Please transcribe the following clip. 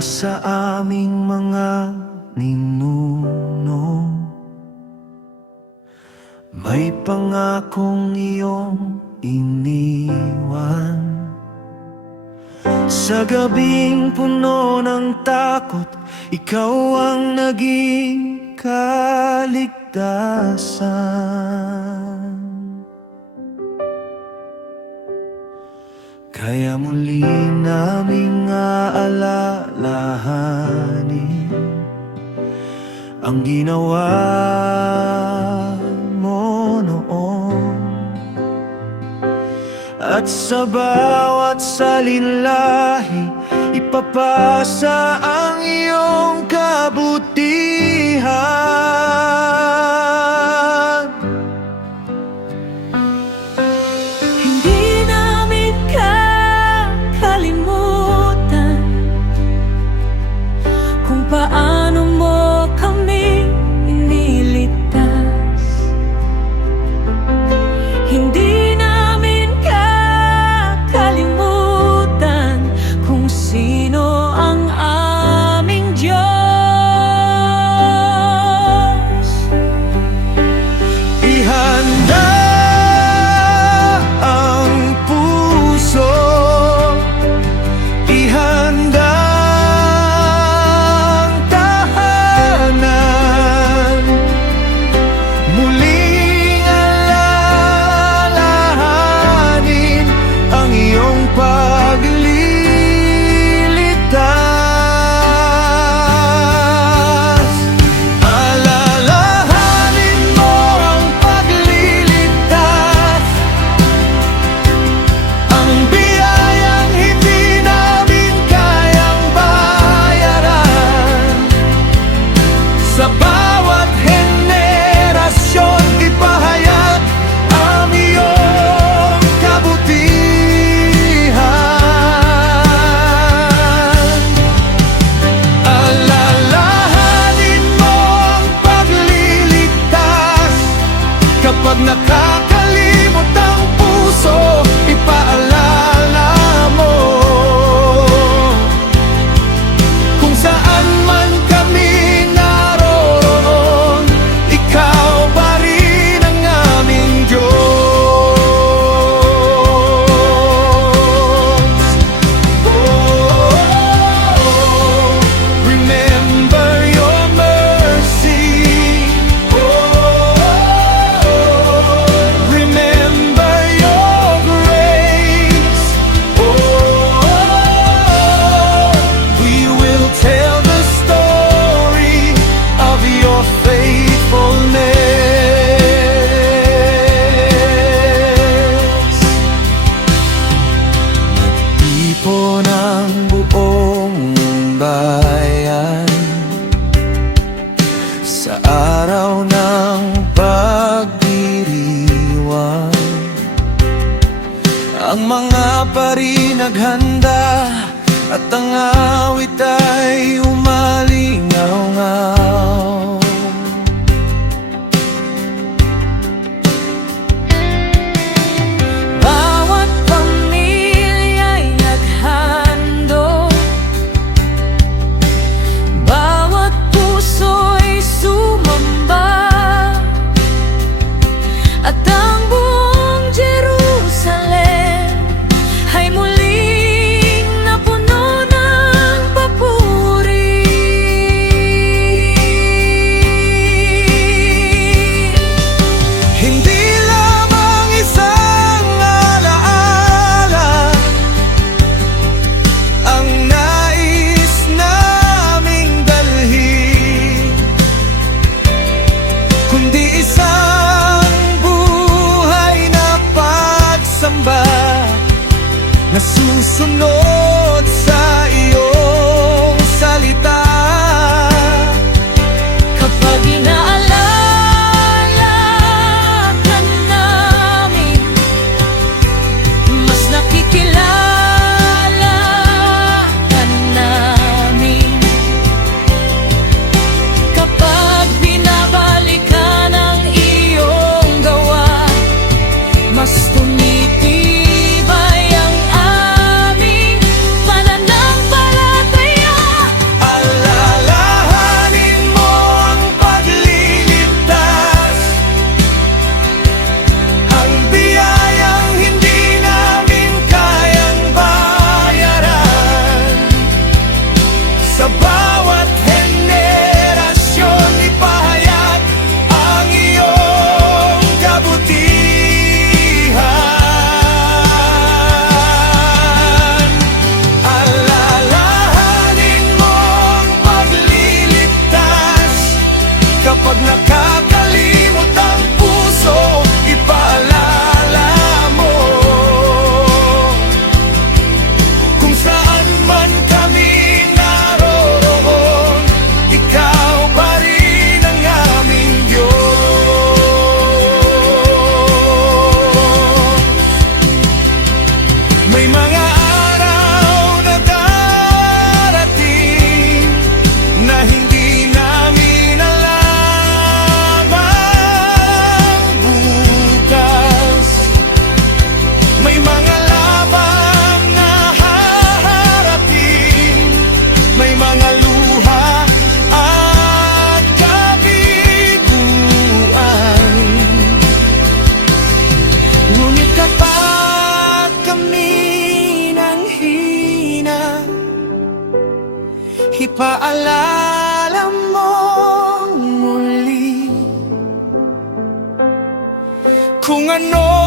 mula sa aming mga ninuno. May pangakong iyong iniwan sa gabing puno ng takot. Ikaw ang naging kaligtasan. Kaya muli naming aalalahanin ang ginawa mo noon, at sa bawat salinlahi ipapasa ang iyong kabutihan. Hindi namin kakalimutan kung paano mo kami iniligtas. Hindi namin kakalimutan kung sino ang aming Diyos. Ihanda ang puso, ihanda ang tahanan, muling alalahanin ang iyong pagliligtas. Alalahanin mo ang pagliligtas, ang biyayang hindi namin kayang bayaran. Sa bawat henerasyon ipahayag ang iyong kabutihan. Alalahanin mo ang pagliligtas, kapag nakakalimot ang puso, ipaalala mo kung saan man kami naroon, ikaw pa rin ang aming Diyos. Remember your mercy. Remember your grace. We will tell the story of your faithfulness. Nagtipon ang buong bayan sa araw ng pagdiriwang. Ang mga pari naghanda at ang awit ay umalingaw-ngaw. Bawat pamilya'y naghandog, bawat puso'y sumamba, at ang buong Jerusalem ay muling napuno ng papuri. Hindi lamang isang alaala ang nais naming dalhin, kundi isang buhay na pagsamba na susunod sa iyong salita. Kapag inaalala ka namin, mas nakikilala ka namin. Kapag binabalikan ang iyong gawa, mas tumitibay ang aming paalala mong muli kung ano